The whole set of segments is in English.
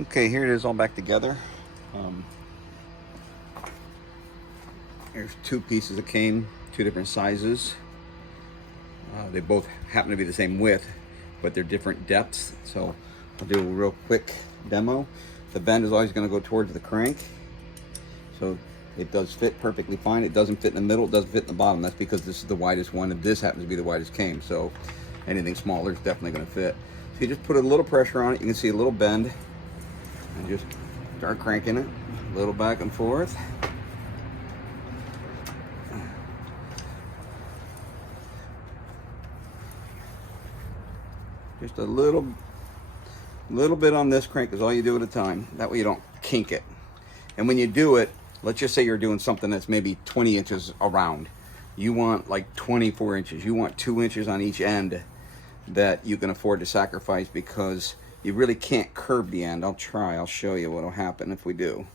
Okay, here it is all back together. Um, There's two pieces that came, two different sizes. They both happen to be the same width, but they're different depths. So I'll do a real quick demo. The bend is always going to go towards the crank. So it does fit perfectly fine. It doesn't fit in the middle, it doesn't fit in the bottom. That's because this is the widest one and this happens to be the widest came. So anything smaller is definitely going to fit. So you just put a little pressure on it. You can see a little bend and just start cranking it a little back and forth. Just a little bit on this crank is all you do at a time. That way you don't kink it. And when you do it, let's just say you're doing something that's maybe 20 inches around. You want like 24 inches. You want 2 inches on each end that you can afford to sacrifice because you really can't curve the end. I'll show you what'll happen if we do.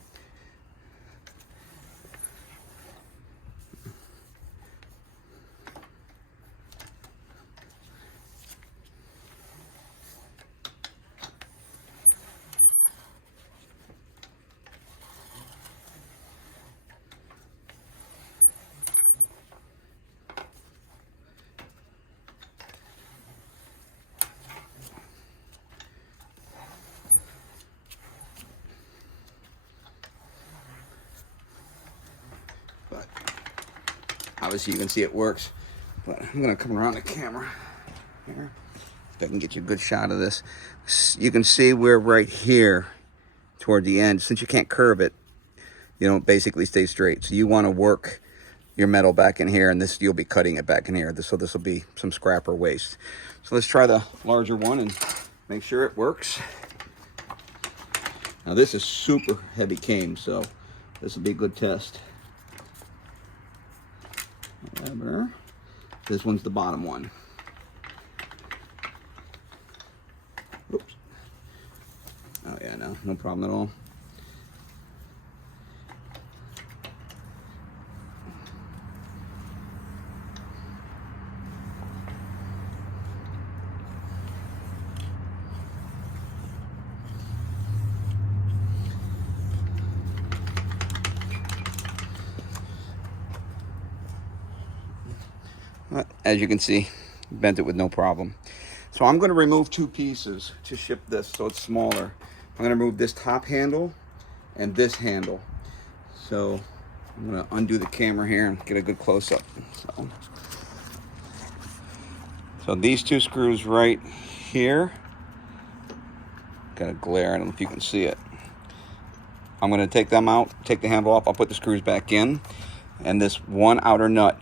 But obviously you can see it works. But I'm gonna come around the camera here. If I can get you a good shot of this. You can see we're right here toward the end. Since you can't curve it, you don't basically stay straight. So you want to work your metal back in here, and this you'll be cutting it back in here. So this will be some scrap or waste. So let's try the larger one and make sure it works. Now this is super heavy cane, so this will be a good test. Whatever. This one's the bottom one. Oops. Oh yeah, no problem at all. As you can see, bent it with no problem. So I'm going to remove two pieces to ship this so it's smaller. I'm going to remove this top handle and this handle. So I'm going to undo the camera here and get a good close-up. So these two screws right here. Got a glare, I don't know if you can see it. I'm going to take them out, take the handle off. I'll put the screws back in. And this one outer nut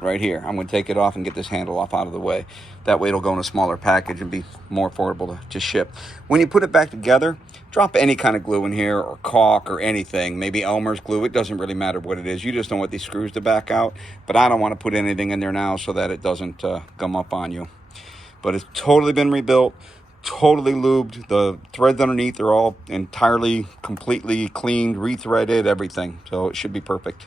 right here, I'm going to take it off and get this handle off out of the way. That way it'll go in a smaller package and be more affordable to ship. When you put it back together, drop any kind of glue in here or caulk or anything. Maybe Elmer's glue. It doesn't really matter what it is. You just don't want these screws to back out. But I don't want to put anything in there now so that it doesn't gum up on you. But it's totally been rebuilt, totally lubed. The threads underneath are all entirely, completely cleaned, rethreaded, everything. So it should be perfect.